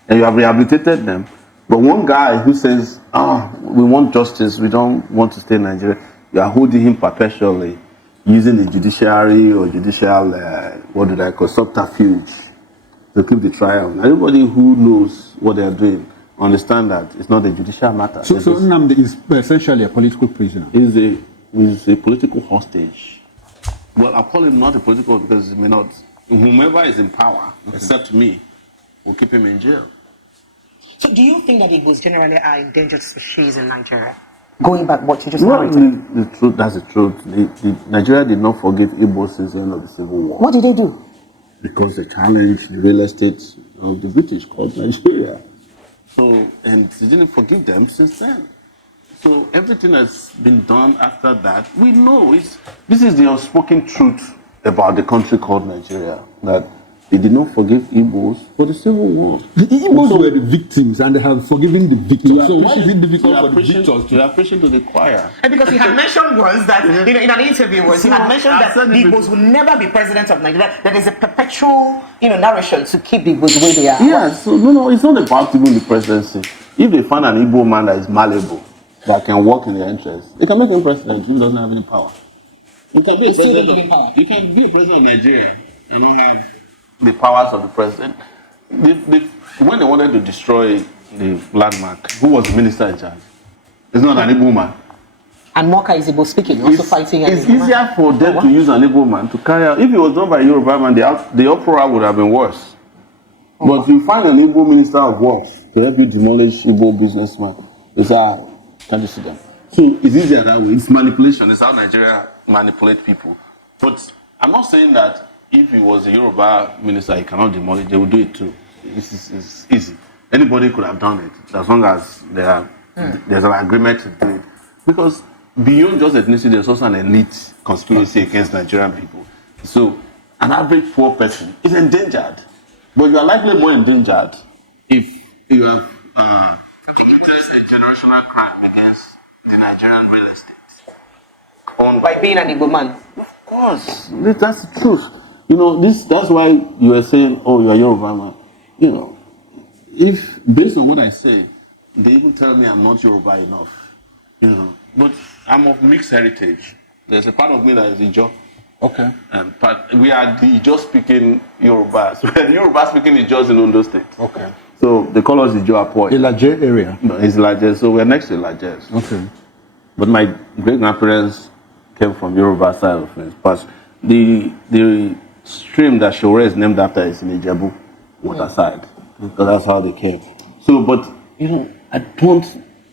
And you have rehabilitated them. But one guy who says, we want justice, we don't want to stay in Nigeria, you are holding him perpetually, using the judiciary or judicial, subterfuge to keep the trial. And everybody who knows what they are doing understand that it's not a judicial matter. So Nnamdi is essentially a political prisoner. He's a political hostage. Well, I'll call him not a political because he may not. Whomever is in power, except me, will keep him in jail. So do you think that Igbos generally are endangered species in Nigeria? Going back what you just narrated. The truth, that's the truth. Nigeria did not forgive Igbos since the end of the Civil War. What did they do? Because they challenged the real estate of the British called Nigeria. And they didn't forgive them since then. So everything that's been done after that, we know this is the unspoken truth about the country called Nigeria, that they did not forgive Igbos for the Civil War. The Igbos were the victims and they have forgiven the victims. So why is it difficult for the victors to... You are preaching to the choir. And because he had mentioned once that, in an interview he had mentioned that the Igbos will never be president of Nigeria. That is a perpetual, narration to keep the Igbos the way they are. Yeah, so no, it's not about even the presidency. If they find an Igbo man that is malleable, that can work in their interest, they can make him president if he doesn't have any power. You can be a president of Nigeria and not have the powers of the president. When they wanted to destroy the landmark, who was the minister in charge? It's not an Igbo man. And Moka is Igbo speaking, also fighting. It's easier for them to use an Igbo man to carry out. If it was done by a Yoruba man, the uproar would have been worse. But you find an Igbo minister of works to help you demolish Igbo businessmen. You say, can't you see them? So it's easier that way. It's manipulation. It's how Nigeria manipulate people. But I'm not saying that if he was a Yoruba minister, he cannot demolish. They will do it too. It's easy. Anybody could have done it as long as there's an agreement to do it. Because beyond just ethnicity, there's also an elite conspiracy against Nigerian people. So an average poor person is endangered. But you are likely more endangered if you have committed a generational crime against the Nigerian real estate. By being an Igbo man. Of course. That's the truth. That's why you were saying, you're a Yoruba man. If, based on what I say, they even tell me I'm not Yoruba enough. But I'm of mixed heritage. There's a part of me that is Ijo. Okay. And we are the Ijo-speaking Yorubas. We're the Yoruba-speaking Ijos in Ondo State. Okay. So they call us Ijo Apoy. Ilaje area? No, it's Ilaje, so we're next to Ilaje. Okay. But my great-grandparents came from Yoruba side of things. But the stream that Sowore is named after is in Ijebu waterside. Because that's how they came. So, but, I don't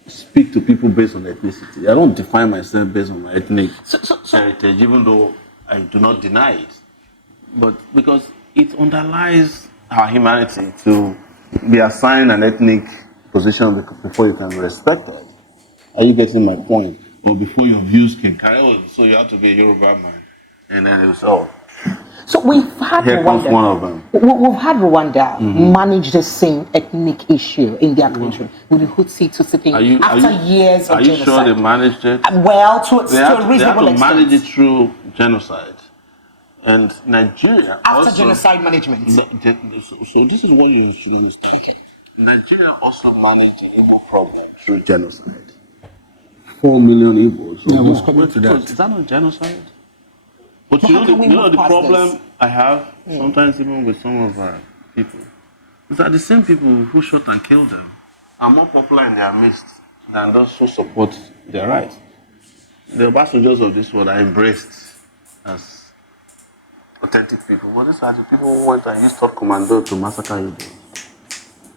speak to people based on ethnicity. I don't define myself based on my ethnic heritage, even though I do not deny it. But because it underlies our humanity to be assigned an ethnic position before you can be respected. Are you getting my point? Or before your views can carry on, so you have to be a Yoruba man. And then it was, So So we've had Here comes one of them. We've had Rwanda manage the same ethnic issue in their country with the Tutsi thing after years of genocide. Are you sure they managed it? Well, to a reasonable extent. They manage it through genocide. And Nigeria after genocide management. So this is what you should understand. Okay. Nigeria also managed the Igbo problem through genocide. 4 million Igbos. Yeah, I was coming to that. Is that not genocide? But you know the problem I have sometimes even with some of our people is that the same people who shot and killed them are more popular in their midst than those who support their rights. The ambassadors of this world are embraced as authentic people, but these are the people who went and used third commando to massacre Igbos.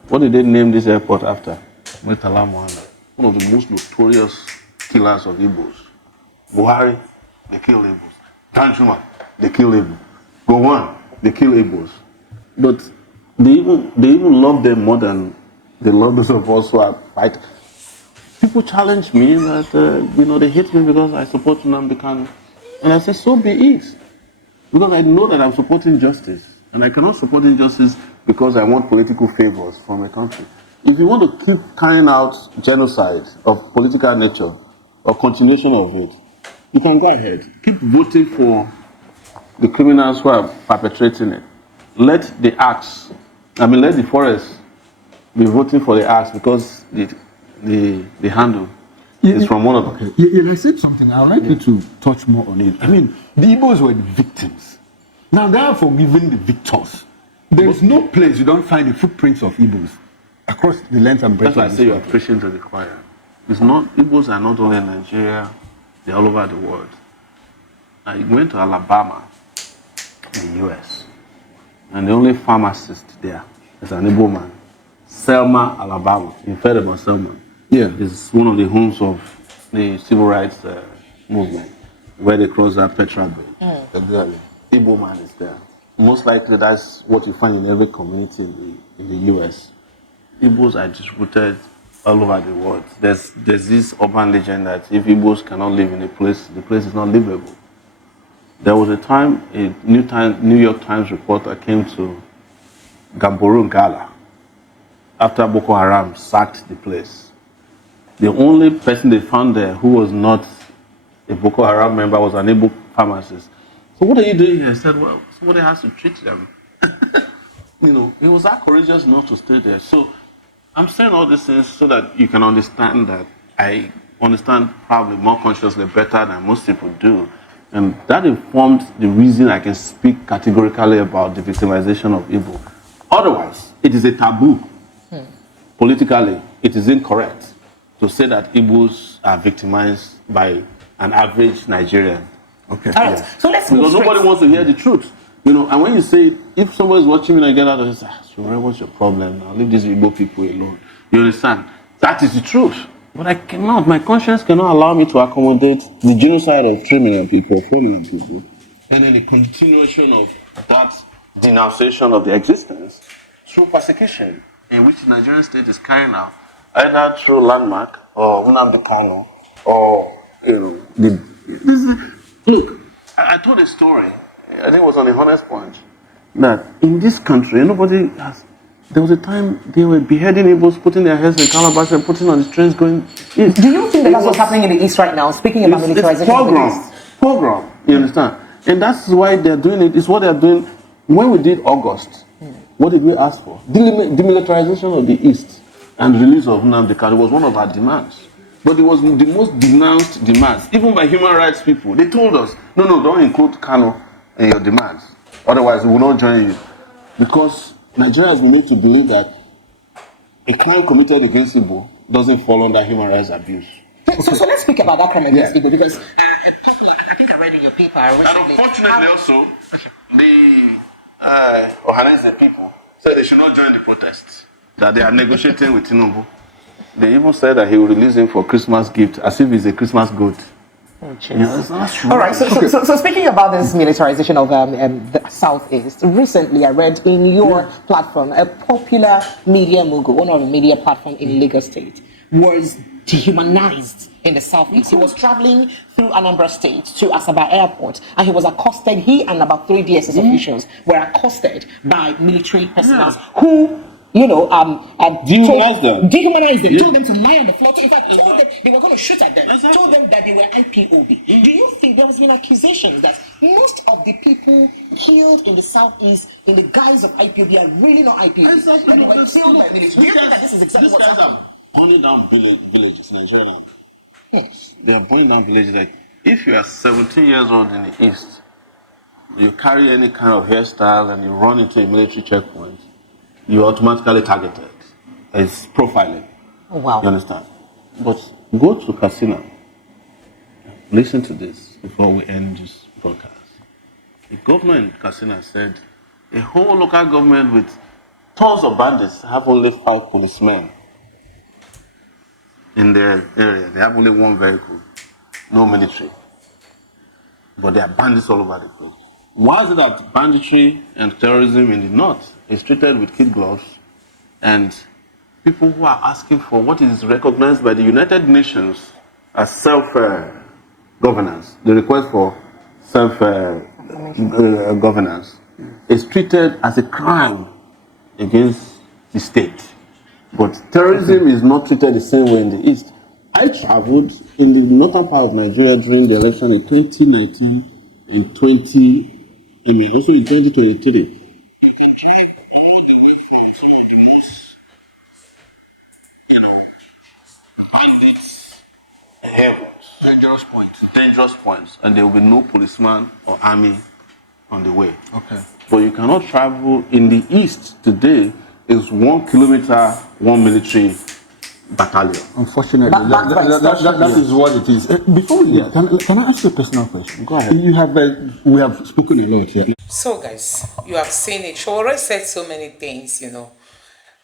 What did they name this airport after? Murtala Mohammed, one of the most notorious killers of Igbos. Buhari, they killed Igbos. Danjuma, they kill Igbos. Gowon, they kill Igbos. But they even love them more than they love those of us who are fighting. People challenge me that they hate me because I support Nnamdi Kanu, and I say so be it, because I know that I'm supporting justice, and I cannot support injustice because I want political favors from a country. If you want to keep carrying out genocide of political nature or continuation of it, you can go ahead. Keep voting for the criminals who are perpetrating it. Let the forest be voting for the axe because the handle is from one of them. Okay. Yeah, I said something. I would like you to touch more on it. I mean, the Igbos were the victims. Now they are forgiving the victors. There is no place you don't find the footprints of Igbos across the length and breadth. That's why I say you are preaching to the choir. Igbos are not only in Nigeria, they're all over the world. I went to Alabama, in the US, and the only pharmacist there is an Igbo man. Selma, Alabama. You've heard about Selma? Yeah. It's one of the homes of the civil rights movement, where they cross that Petra Bridge. Exactly. Igbo man is there. Most likely that's what you find in every community in the US. Igbos are distributed all over the world. There's this urban legend that if Igbos cannot live in a place, the place is not livable. There was a time, a New York Times reporter came to Gamboru Ngala after Boko Haram sacked the place. The only person they found there who was not a Boko Haram member was an Igbo pharmacist. So what are you doing here? I said, well, somebody has to treat them. He was that courageous not to stay there. So I'm saying all these things so that you can understand that I understand probably more consciously better than most people do. And that informed the reason I can speak categorically about the victimization of Igbo. Otherwise, it is a taboo. Politically, it is incorrect to say that Igbos are victimized by an average Nigerian. Okay. All right. So let's move because nobody wants to hear the truth. And when you say, if somebody's watching me and get out of this, Sowore, what's your problem now? Leave these Igbo people alone. You understand? That is the truth. But I cannot, my conscience cannot allow me to accommodate the genocide of 3 million people, 4 million people, and then the continuation of that denunciation of the existence through persecution in which the Nigerian state is carrying out, either through Landmark or Nnamdi Kanu or, look, I told a story, I think it was on the Honest Punch, that in this country, there was a time they were beheading Igbos, putting their heads in calabash and putting on the trains going east. Do you think that's what's happening in the East right now? Speaking about militarization in the East. Pogrom, you understand? And that's why they're doing it. It's what they're doing. When we did August, what did we ask for? Demilitarization of the East and release of Nnamdi Kanu was one of our demands. But it was the most denounced demands, even by human rights people. They told us, no, don't include Kanu in your demands. Otherwise, we will not join you. Because Nigeria has been made to believe that a crime committed against Igbo doesn't fall under human rights abuse. So let's speak about that crime against Igbo, because a popular, I think I read in your paper recently. And unfortunately also, the Ohanese people said they should not join the protests, that they are negotiating with Tinubu. They even said that he will release him for Christmas gift, as if he's a Christmas goat. All right, so speaking about this militarization of the Southeast, recently I read in your platform, a popular media mogul, one of the media platform in Lagos State, was dehumanized in the southeast. He was traveling through Anambra State to Asaba Airport, and he was accosted. He and about 3 DSS officials were accosted by military personnel who, dehumanized them, told them to lie on the floor. In fact, told them they were going to shoot at them. Told them that they were IPOB. Do you think there has been accusations that most of the people killed in the southeast in the guise of IPOB are really not IPOB? Exactly. That they were killed by military. Do you think that this is exactly what's happening? These guys are burning down villages, Nigerian army. They are burning down villages. Like, if you are 17 years old in the east, you carry any kind of hairstyle and you run into a military checkpoint, you're automatically targeted. It's profiling. Oh, wow. You understand? But go to Katsina. Listen to this before we end this broadcast. The governor in Katsina said a whole local government with tons of bandits have only 5 policemen in their area. They have only 1 vehicle, no military. But there are bandits all over the place. Why is it that banditry and terrorism in the north is treated with kid gloves, and people who are asking for what is recognized by the United Nations as self-governance, the request for self-governance, is treated as a crime against the state? But terrorism is not treated the same way in the east. I traveled in the northern part of Nigeria during the election in 2019 and also in 2023. You can drive all the way from some of the most, bandits havens. Dangerous points. Dangerous points. And there will be no policeman or army on the way. Okay. But you cannot travel in the east today. Is 1 kilometer, 1 military battalion. Unfortunately, that is what it is. Before we leave, can I ask you a personal question? Go ahead. We have spoken a lot here. So guys, you have seen it. Sowore said so many things,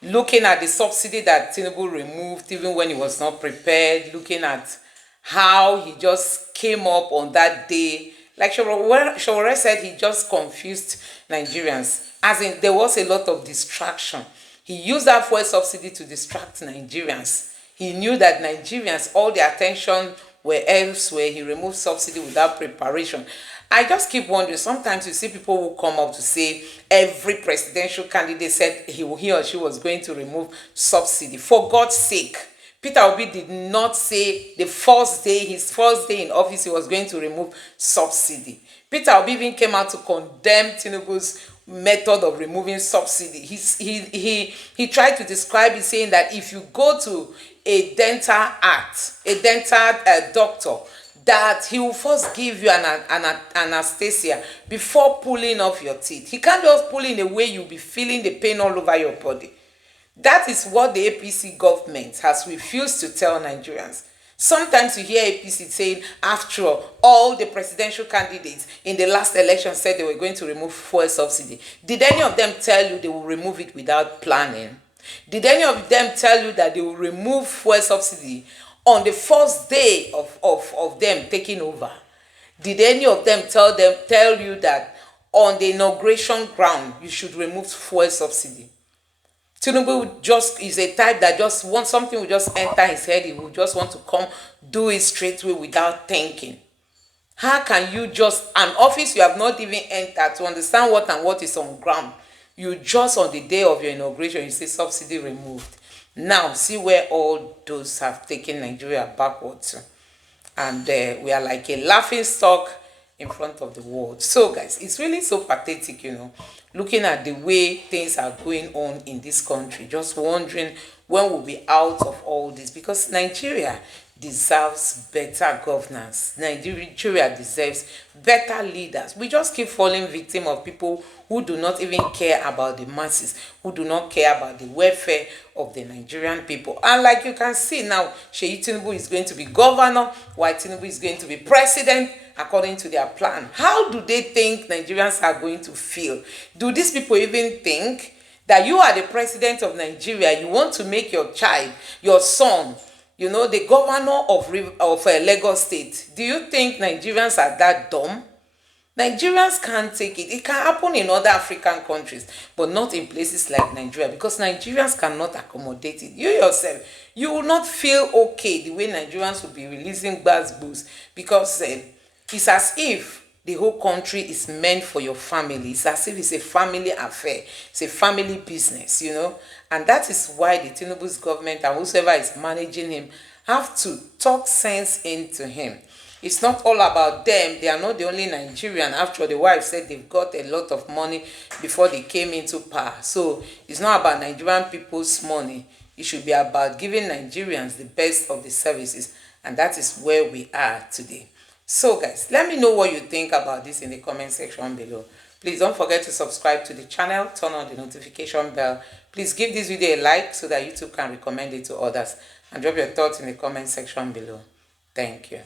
looking at the subsidy that Tinubu removed even when he was not prepared, looking at how he just came up on that day. Like Sowore said, he just confused Nigerians. As in, there was a lot of distraction. He used that fuel subsidy to distract Nigerians. He knew that Nigerians, all their attention were elsewhere. He removed subsidy without preparation. I just keep wondering, sometimes you see people who come up to say every presidential candidate said he or she was going to remove subsidy. For God's sake, Peter Obi did not say his first day in office, he was going to remove subsidy. Peter Obi even came out to condemn Tinubu's method of removing subsidy. He tried to describe it, saying that if you go to a dental doctor, that he will first give you an anesthesia before pulling off your teeth. He can't just pull in a way you'll be feeling the pain all over your body. That is what the APC government has refused to tell Nigerians. Sometimes you hear APC saying, after all the presidential candidates in the last election said they were going to remove fuel subsidy. Did any of them tell you they will remove it without planning? Did any of them tell you that they will remove fuel subsidy on the first day of them taking over? Did any of them tell you that on the inauguration ground you should remove fuel subsidy? Tinubu just is a type that just wants something will just enter his head. He will just want to come do it straight away without thinking. How can you just, an office you have not even entered to understand what is on ground, you just on the day of your inauguration, you say subsidy removed. Now, see where all those have taken Nigeria backwards. And we are like a laughing stock in front of the world. So, guys, it's really so pathetic, looking at the way things are going on in this country, just wondering when we'll be out of all this, because Nigeria deserves better governance. Nigeria deserves better leaders. We just keep falling victim of people who do not even care about the masses, who do not care about the welfare of the Nigerian people. And like you can see now, Seyi Tinubu is going to be governor, while Tinubu is going to be president, according to their plan. How do they think Nigerians are going to feel? Do these people even think that you are the president of Nigeria, you want to make your child, your son, the governor of Lagos State? Do you think Nigerians are that dumb? Nigerians can't take it. It can happen in other African countries, but not in places like Nigeria, because Nigerians cannot accommodate it. You yourself, you will not feel okay the way Nigerians will be releasing bad booze, because it's as if the whole country is meant for your family. It's as if it's a family affair. It's a family business, you know. And that is why the Tinubu's government and whoever is managing him have to talk sense into him. It's not all about them. They are not the only Nigerian. After all, the wife said they've got a lot of money before they came into power. So it's not about Nigerian people's money. It should be about giving Nigerians the best of the services. And that is where we are today. So guys, let me know what you think about this in the comment section below. Please don't forget to subscribe to the channel, turn on the notification bell. Please give this video a like so that YouTube can recommend it to others. And drop your thoughts in the comment section below. Thank you.